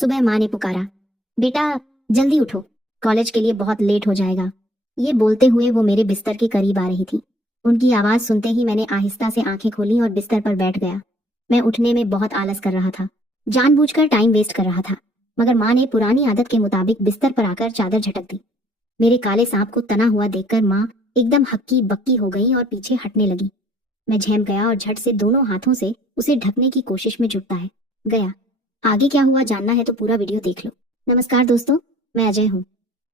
सुबह माँ ने पुकारा, बेटा जल्दी उठो, कॉलेज के लिए बहुत लेट हो जाएगा। ये बोलते हुए वो मेरे बिस्तर के करीब आ रही थी। उनकी आवाज सुनते ही मैंने आहिस्ता से आंखें खोली और बिस्तर पर बैठ गया। मैं उठने में बहुत आलस कर रहा था, जानबूझकर टाइम वेस्ट कर रहा था, मगर माँ ने पुरानी आदत के मुताबिक बिस्तर पर आकर चादर झटक दी। मेरे काले सांप को तना हुआ देखकर माँ एकदम हक्की बक्की हो गई और पीछे हटने लगी। मैं झेम गया और झट से दोनों हाथों से उसे ढकने की कोशिश में जुटता है गया। आगे क्या हुआ जानना है तो पूरा वीडियो देख लो। नमस्कार दोस्तों, मैं अजय हूँ।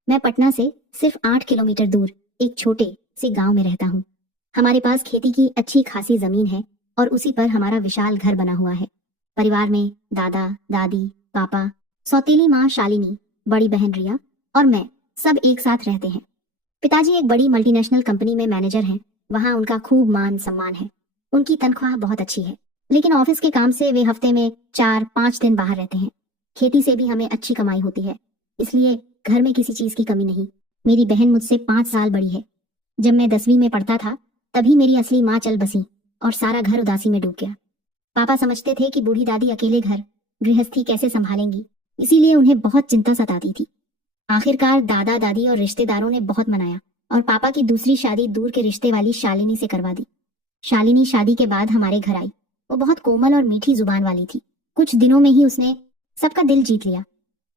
मैं पटना से सिर्फ 8 किलोमीटर दूर एक छोटे से गांव में रहता हूँ। हमारे पास खेती की अच्छी खासी जमीन है और उसी पर हमारा विशाल घर बना हुआ है। परिवार में दादा दादी, पापा, सौतेली माँ शालिनी, बड़ी बहन रिया और मैं सब एक साथ रहते हैं। पिताजी एक बड़ी मल्टीनेशनल कंपनी में मैनेजर हैं। वहाँ उनका खूब मान सम्मान है। उनकी तनख्वाह बहुत अच्छी है, लेकिन ऑफिस के काम से वे हफ्ते में 4-5 दिन बाहर रहते हैं। खेती से भी हमें अच्छी कमाई होती है, इसलिए घर में किसी चीज की कमी नहीं। मेरी बहन मुझसे 5 साल बड़ी है। जब मैं 10वीं में पढ़ता था तभी मेरी असली माँ चल बसी और सारा घर उदासी में डूब गया। पापा समझते थे कि बूढ़ी दादी अकेले घर गृहस्थी कैसे संभालेंगी, इसीलिए उन्हें बहुत चिंता सताती थी। आखिरकार दादा दादी और रिश्तेदारों ने बहुत मनाया और पापा की दूसरी शादी दूर के रिश्ते वाली शालिनी से करवा दी। शालिनी शादी के बाद हमारे घर आई। वो बहुत कोमल और मीठी जुबान वाली थी। कुछ दिनों में ही उसने सबका दिल जीत लिया।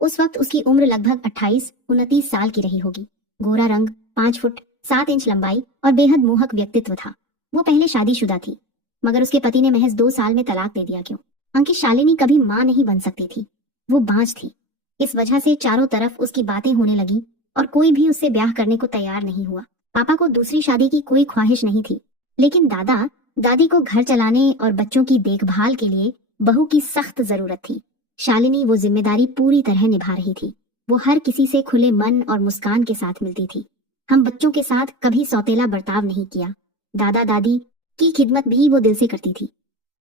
उस वक्त उसकी उम्र लगभग 28-29 साल की रही होगी। गोरा रंग, 5 फुट 7 इंच लंबाई और बेहद मोहक व्यक्तित्व था। वो पहले शादीशुदा थी, मगर उसके पति ने महज 2 साल में तलाक दे दिया। क्यों? अंकित शालिनी कभी माँ नहीं बन सकती थी, वो बांझ थी। इस वजह से चारों तरफ उसकी बातें होने लगी और कोई भी उससे ब्याह करने को तैयार नहीं हुआ। पापा को दूसरी शादी की कोई ख्वाहिश नहीं थी, लेकिन दादा दादी को घर चलाने और बच्चों की देखभाल के लिए बहू की सख्त जरूरत थी। शालिनी वो जिम्मेदारी पूरी तरह निभा रही थी। वो हर किसी से खुले मन और मुस्कान के साथ मिलती थी। हम बच्चों के साथ कभी सौतेला बर्ताव नहीं किया। दादा दादी की खिदमत भी वो दिल से करती थी।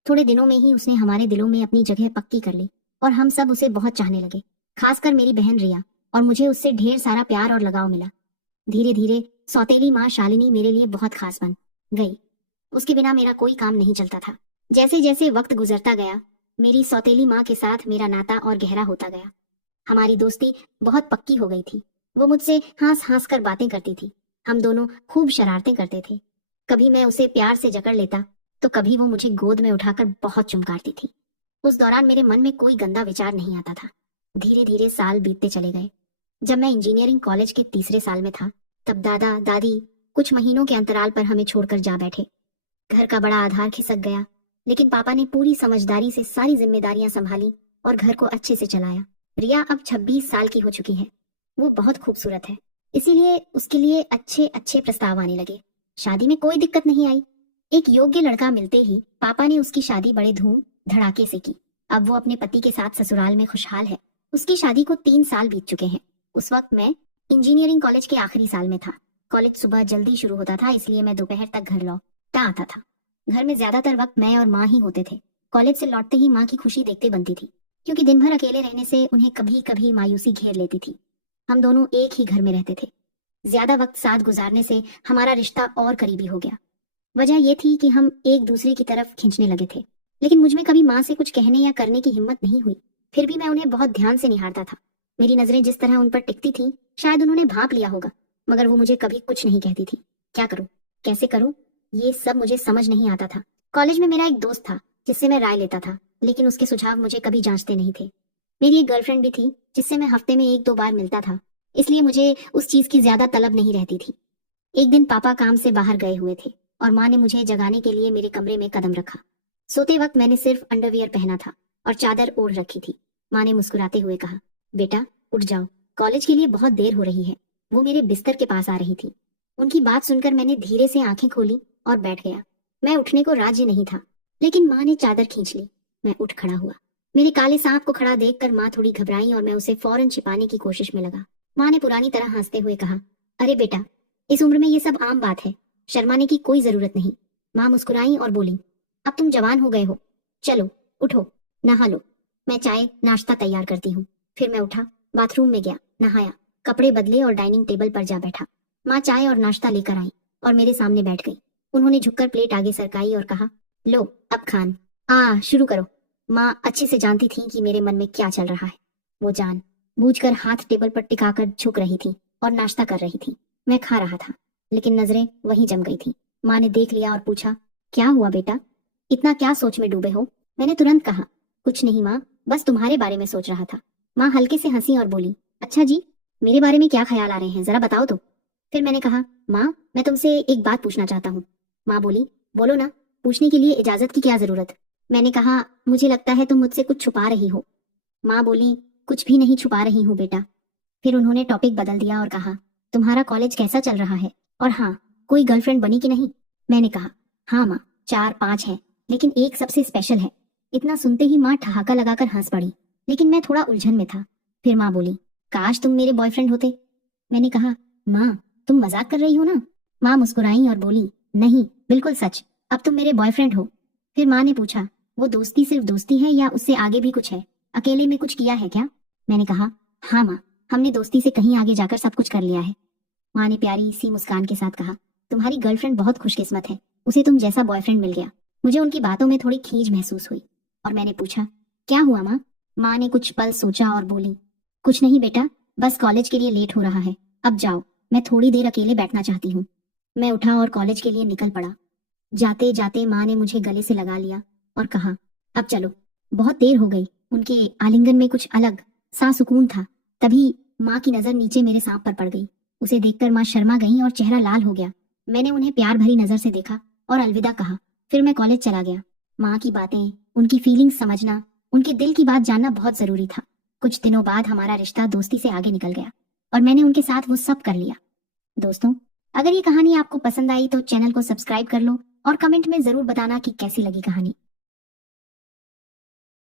थोड़े दिनों में ही उसने हमारे दिलों में अपनी जगह पक्की कर ली और हम सब उसे बहुत चाहने लगे, खासकर मेरी बहन रिया, और मुझे उससे ढेर सारा प्यार और लगाव मिला। धीरे धीरे सौतेली माँ शालिनी मेरे लिए बहुत खास बन गई। उसके बिना मेरा कोई काम नहीं चलता था। जैसे जैसे वक्त गुजरता गया, मेरी सौतेली माँ के साथ मेरा नाता और गहरा होता गया। हमारी दोस्ती बहुत पक्की हो गई थी। वो मुझसे हंस हंस कर बातें करती थी। हम दोनों खूब शरारतें करते थे। कभी मैं उसे प्यार से जकड़ लेता तो कभी वो मुझे गोद में उठाकर बहुत चुमकारती थी। उस दौरान मेरे मन में कोई गंदा विचार नहीं आता था। धीरे धीरे साल बीतते चले गए। जब मैं इंजीनियरिंग कॉलेज के तीसरे साल में था, तब दादा दादी कुछ महीनों के अंतराल पर हमें छोड़कर जा बैठे। घर का बड़ा आधार खिसक गया, लेकिन पापा ने पूरी समझदारी से सारी जिम्मेदारियां संभाली और घर को अच्छे से चलाया। रिया अब 26 साल की हो चुकी है। वो बहुत खूबसूरत है, इसीलिए उसके लिए अच्छे अच्छे प्रस्ताव आने लगे। शादी में कोई दिक्कत नहीं आई। एक योग्य लड़का मिलते ही पापा ने उसकी शादी बड़े धूम धड़ाके से की। अब वो अपने पति के साथ ससुराल में खुशहाल है। उसकी शादी को 3 साल बीत चुके हैं। उस वक्त मैं इंजीनियरिंग कॉलेज के आखिरी साल में था। कॉलेज सुबह जल्दी शुरू होता था, इसलिए मैं दोपहर तक घर लौटता आता था। घर में ज्यादातर वक्त मैं और माँ ही होते थे। कॉलेज से लौटते ही माँ की खुशी देखते बनती थी, क्योंकि दिन भर अकेले रहने से उन्हें कभी कभी मायूसी घेर लेती थी। हम दोनों एक ही घर में रहते थे। ज्यादा वक्त साथ गुजारने से हमारा रिश्ता और करीबी हो गया। वजह यह थी कि हम एक दूसरे की तरफ खींचने लगे थे, लेकिन मुझमें कभी माँ से कुछ कहने या करने की हिम्मत नहीं हुई। फिर भी मैं उन्हें बहुत ध्यान से निहारता था। मेरी नजरें जिस तरह उन पर टिकती थी, शायद उन्होंने भांप लिया होगा, मगर वो मुझे कभी कुछ नहीं कहती थी। क्या करूं, कैसे करूं, ये सब मुझे समझ नहीं आता था। कॉलेज में मेरा एक दोस्त था जिससे मैं राय लेता था, लेकिन उसके सुझाव मुझे कभी जांचते नहीं थे। मेरी एक गर्लफ्रेंड भी थी जिससे मैं हफ्ते में 1-2 बार मिलता था, इसलिए मुझे उस चीज की ज्यादा तलब नहीं रहती थी। एक दिन पापा काम से बाहर गए हुए थे और माँ ने मुझे जगाने के लिए मेरे कमरे में कदम रखा। सोते वक्त मैंने सिर्फ अंडरवियर पहना था और चादर ओढ़ रखी थी। माँ ने मुस्कुराते हुए कहा, बेटा उठ जाओ, कॉलेज के लिए बहुत देर हो रही है। वो मेरे बिस्तर के पास आ रही थी। उनकी बात सुनकर मैंने धीरे से आंखें खोली और बैठ गया। मैं उठने को राजी नहीं था, लेकिन माँ ने चादर खींच ली। मैं उठ खड़ा हुआ। मेरे काले सांप को खड़ा देखकर माँ थोड़ी घबराई और मैं उसे फौरन छिपाने की कोशिश में लगा। माँ ने पुरानी तरह हंसते हुए कहा, अरे बेटा, इस उम्र में ये सब आम बात है, शर्माने की कोई जरूरत नहीं। माँ मुस्कुराई और बोली, अब तुम जवान हो गए हो, चलो उठो, नहा लो, मैं चाय नाश्ता तैयार करती हूँ। फिर मैं उठा, बाथरूम में गया, नहाया, कपड़े बदले और डाइनिंग टेबल पर जा बैठा। माँ चाय और नाश्ता लेकर आई और मेरे सामने बैठ गई। उन्होंने झुककर प्लेट आगे सरकाई और कहा, लो अब खान शुरू करो। माँ अच्छे से जानती थी कि मेरे मन में क्या चल रहा है। वो जान बूझकर हाथ टेबल पर टिकाकर झुक रही थी और नाश्ता कर रही थी। मैं खा रहा था, लेकिन नजरें वहीं जम गई थी। माँ ने देख लिया और पूछा, क्या हुआ बेटा, इतना क्या सोच में डूबे हो? मैंने तुरंत कहा, कुछ नहीं माँ, बस तुम्हारे बारे में सोच रहा था। माँ हल्के से हंसी और बोली, अच्छा जी, मेरे बारे में क्या ख्याल आ रहे हैं, जरा बताओ तो। फिर मैंने कहा, माँ मैं तुमसे एक बात पूछना चाहता हूँ। माँ बोली, बोलो ना, पूछने के लिए इजाजत की क्या जरूरत। मैंने कहा, मुझे लगता है तुम मुझसे कुछ छुपा रही हो। माँ बोली, कुछ भी नहीं छुपा रही हूँ बेटा। फिर उन्होंने टॉपिक बदल दिया और कहा, तुम्हारा कॉलेज कैसा चल रहा है, और हाँ, कोई गर्लफ्रेंड बनी कि नहीं। मैंने कहा, हाँ माँ, 4-5 है, लेकिन एक सबसे स्पेशल है। इतना सुनते ही माँ ठहाका लगाकर हंस पड़ी, लेकिन मैं थोड़ा उलझन में था। फिर माँ बोली, काश तुम मेरे बॉयफ्रेंड होते। मैंने कहा, माँ तुम मजाक कर रही हो ना। माँ मुस्कुराई और बोली, नहीं बिल्कुल सच, अब तुम मेरे बॉयफ्रेंड हो। फिर माँ ने पूछा, वो दोस्ती सिर्फ दोस्ती है या उससे आगे भी कुछ है, अकेले में कुछ किया है क्या? मैंने कहा, हाँ माँ, हमने दोस्ती से कहीं आगे जाकर सब कुछ कर लिया है। माँ ने प्यारी सी मुस्कान के साथ कहा, तुम्हारी गर्लफ्रेंड बहुत खुशकिस्मत है, उसे तुम जैसा बॉयफ्रेंड मिल गया। मुझे उनकी बातों में थोड़ी खींच महसूस हुई और मैंने पूछा, क्या हुआ माँ? माँ ने कुछ पल सोचा और बोली, कुछ नहीं बेटा, बस कॉलेज के लिए लेट हो रहा है, अब जाओ, मैं थोड़ी देर अकेले बैठना चाहती हूँ। मैं उठा और कॉलेज के लिए निकल पड़ा। जाते जाते माँ ने मुझे गले से लगा लिया और कहा, अब चलो, बहुत देर हो गई। उनके आलिंगन में कुछ अलग सा सुकून था। तभी माँ की नजर नीचे मेरे सांप पर पड़ गई। उसे देखकर माँ शर्मा गई और चेहरा लाल हो गया। मैंने उन्हें प्यार भरी नजर से देखा और अलविदा कहा। फिर मैं कॉलेज चला गया। माँ की बातें, उनकी फीलिंग्स समझना, उनके दिल की बात जानना बहुत जरूरी था। कुछ दिनों बाद हमारा रिश्ता दोस्ती से आगे निकल गया और मैंने उनके साथ वो सब कर लिया। दोस्तों, अगर ये कहानी आपको पसंद आई तो चैनल को सब्सक्राइब कर लो और कमेंट में जरूर बताना कि कैसी लगी कहानी।